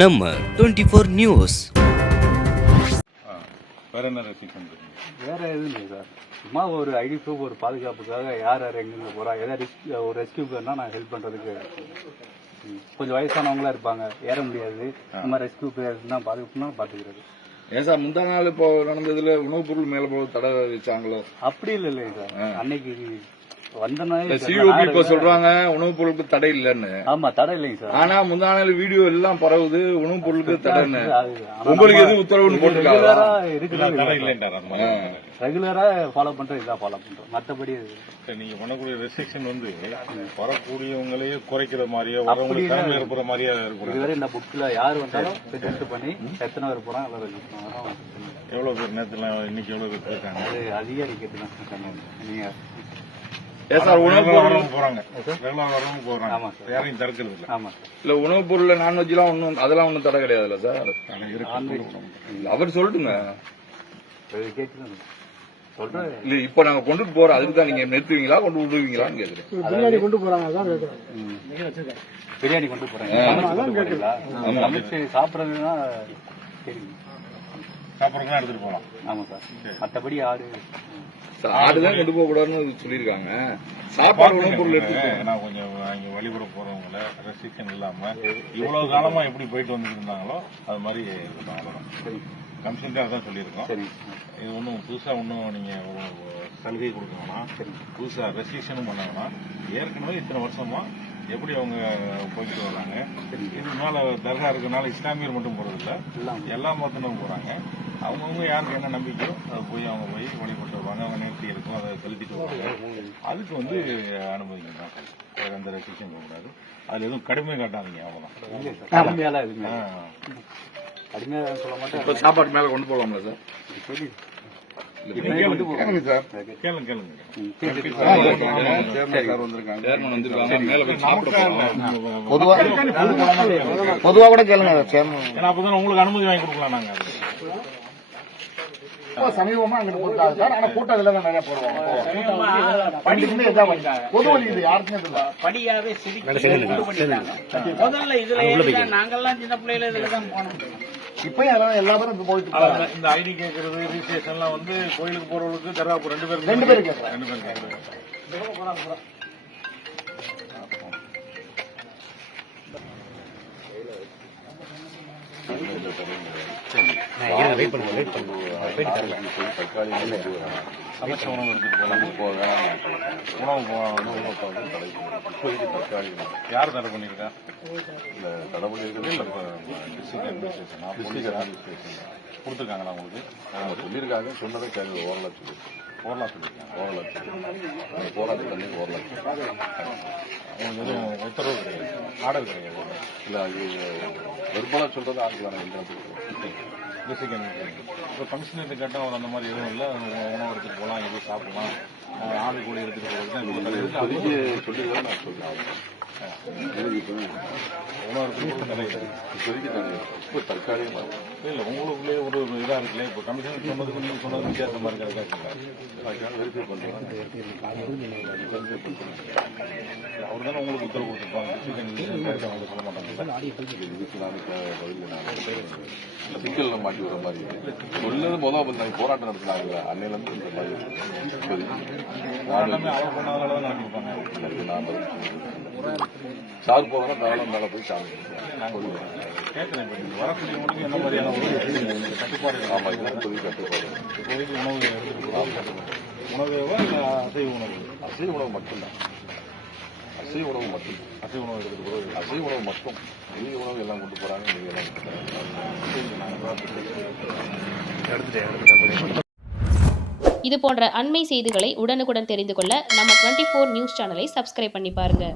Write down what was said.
நம்ம 24 நியூஸ். வேற என்ன ரெஸ்ட்ரிக்ஷன் இருக்கு? வேற எதுவும் இல்லை சார். சும்மா ஒரு ஐடி ப்ரூஃப், ஒரு பாதுகாப்புக்காக யார் எங்கெங்க போகிறா, எதாவது ஒரு ரெஸ்கியூ பேர்னா நான் ஹெல்ப் பண்ணுறதுக்கு. கொஞ்சம் வயசானவங்களா இருப்பாங்க, ஏற முடியாது, நம்ம ரெஸ்கியூ பேர் தான் பாதுகாப்புனா பார்த்துக்கிறது. ஏன் சார் முந்தா நாள் இப்போ நடந்ததுல உணவுப் பொருள் மேல போக தடை வச்சாங்களோ? அப்படி இல்லைங்க சார். அன்னைக்கு வந்தனால சிஓபி இப்ப சொல்றாங்க உணவுப் பொருளுக்கு தடை இல்லன்னு. ஆமா, தடை இல்லைங்க சார். ஆனா முந்தா நாள் வீடியோ எல்லாம் பரவுது உணவுப் பொருளுக்கு தடைன்னு. உங்களுக்கு எதுவும் உத்தரவுன்னு போட்டுருக்காங்களா? ரெகுலரா ஃபாலோ பண்றோம், இதான் ஃபாலோ பண்றோம். மற்றபடி நீங்க பண்ணக்கூடிய ரெஸ்ட்ரிக்ஷன் வந்து வரக்கூடியவங்களையே குறைக்கிற மாதிரியே வரவங்களுக்கு இருக்கிற மாதிரியே இருக்கும். இதுவரை இந்த புக்ல யார் வந்தாலும் டெஸ்ட் பண்ணி எத்தனை பேர் போறாங்க எவ்வளவு எவ்வளவு பேர் நேரத்துல இன்னைக்கு எவ்வளவு பேர் இருக்காங்க? அது அதிகாரி கேட்டுதான் நீங்க உணவுப் பொருள் போறாங்க, வரவும் போறாங்க, யாரையும் தடுக்கிறது இல்லை. ஆமா இல்ல உணவுப் பொருள்ல நான்வெஜ் எல்லாம் ஒன்னும் அதெல்லாம் ஒன்னும் தடை கிடையாதுல்ல சார்? அவர் சொல்லுங்க. கேட்டு சொல்றேன். இல்ல இப்ப நாங்க கொண்டுட்டு போறோம், அதுக்கு தான் நீங்க நிறுத்துவீங்களா கொண்டு விடுவீங்களான்னு கேக்குறேன். பிரியாணி கொண்டு போறாங்க, பிரியாணி கொண்டு போறாங்க. சாப்பிடறதுன்னா சாப்பிட்றதுலாம் எடுத்துட்டு போகலாம். ஆமா சார். மற்றபடி ஆடுதான் கொண்டு போக கூடாதுன்னு சொல்லிருக்காங்க. சாப்பாடு உணவுப் பொருள் எடுத்து நான் கொஞ்சம் இங்க வழிபட போறவங்கள ரெஸ்ட்ரிக்ஷன் இல்லாம இவ்வளவு காலமா எப்படி போயிட்டு வந்துட்டு இருந்தாங்களோ அது மாதிரி கமிஷன் அதான் சொல்லியிருக்கோம். இது ஒன்றும் புதுசா ஒன்றும் நீங்க சலுகை கொடுக்கணும்னா புதுசா ரெஸ்ட்ரிக்ஷனும் பண்ணாங்கன்னா ஏற்கனவே இத்தனை வருஷமா எப்படி அவங்க போயிட்டு வர்றாங்க. இது மேல தர்கா இருக்கனால இஸ்லாமியர் மட்டும் போறது இல்ல, எல்லா மதத்தினரும் போறாங்க. அவங்கவுங்க யாருக்கு என்ன நம்பிக்கையோ அதை போய் அவங்க போய் வழிபட்டு வருவாங்க. அவங்க நேர்த்தி இருக்கும், அதை செலுத்திட்டு வருவாங்க. அதுக்கு வந்து அனுமதிங்க தான். வேற எந்த ரெஸ்ட்ரிக்ஷன் போகக்கூடாது. அதுல எதுவும் கடுமையாக காட்டாதீங்க. அவ்வளவுதான். கடுமையாலாம் எதுவுமே கடுமையாக சொல்ல மாட்டேன். இப்ப சாப்பாடு மேல கொண்டு போகலாம்ல சார்? பொதுவா கூட கேளுங்க. அப்பதான் உங்களுக்கு அனுமதி வாங்கி கொடுக்கலாம். நாங்க சமீபமா அங்க போட்டாங்க சார். ஆனா கூட்டம் இதுல நிறைய போடுவாங்க. பொது வழி இது யாருக்குமே படியாவே முதல்ல இதுல நாங்கெல்லாம் சின்ன பிள்ளைல இதுலதான் போனோம். இப்பயும் எல்லா பேரும் போயிட்டு இந்த ஐடி கேட்கறது ரிஜிஸ்ட்ரேஷன் எல்லாம் வந்து கோயிலுக்கு போறவங்களுக்கு தர்காப்பு ரெண்டு பேரும் கேட்கறாங்க. சமைச்ச உணவு எடுத்துட்டு போகலாம். யார் தடை பண்ணிருக்கா? தடை பண்ணிருக்கிறது டிஸ்ட்ரிக்ட் அட்மினிஸ்ட்ரேஷன் கொடுத்துருக்காங்களா உங்களுக்கு? சொல்லியிருக்காங்க. சொன்னதை கேள்வி ஓரளவு சொல்லியிருக்காங்க. போராட்டம் தண்ணி ஓரளவு அவங்க எதுவும் உத்தரவு கிடையாது, ஆர்டர் கிடையாது. இல்லை, அது வெறுப்பாக சொல்றது ஆட்களான இப்போ கமிஷனர் கேட்டால் அவர் அந்த மாதிரி எதுவும் இல்லை. உணவு எடுத்துட்டு போகலாம், எதுவும் சாப்பிடலாம், ஆடு கூட எடுத்துட்டு போகிறது சொல்லிடுவேன். நான் சொல்றேன். தற்காலிகமாக இல்லை, உங்களுக்குள்ளே ஒரு இதாக இருக்குல்ல. இப்போ கமிஷனர் சொன்னதுக்கு நீங்கள் சொன்னது வித்தியாசமாக இருக்கிறதா? வெரிஃபை பண்ணுறேன். அவர் தானே உங்களுக்கு உத்தரவு கொடுத்துருப்பாங்க. அவங்க சொல்ல மாட்டாங்க. இதுக்கு சிக்கலில் மாட்டி விடுற மாதிரி சொல்லது முதல் பண்ணாங்க. போராட்டம் நடத்தினாங்க. அன்னையிலேருந்து இந்த மாதிரி அவர் பண்ணாதனால தான் நடத்திருப்பாங்க. நான் சார் போகிறதா தாராளம் மேலே போய் சாமி கேட்குறேன். வரக்கூடியவங்களுக்கு என்ன மாதிரியான கட்டுப்பாடு? ஆமாம், இதெல்லாம் கட்டுப்பாடு. இப்போதைக்கு உணவு எடுத்துட்டு உணவேவா இல்லை அசைவ உணவு? அசைவ உணவு மட்டும்தான். அசைவ உணவு மட்டும். அசைவ உணவு எடுத்துட்டு போகிறது. அசைவ உணவு மட்டும். மீதி உணவு எல்லாம் கொண்டு போகிறாங்க. மீதி எல்லாம் இது போன்ற அண்மை செய்திகளை உடனுக்குடன் தெரிந்து கொள்ள நம்ம 24 நியூஸ் சேனலை சப்ஸ்கிரைப் பண்ணி பாருங்க.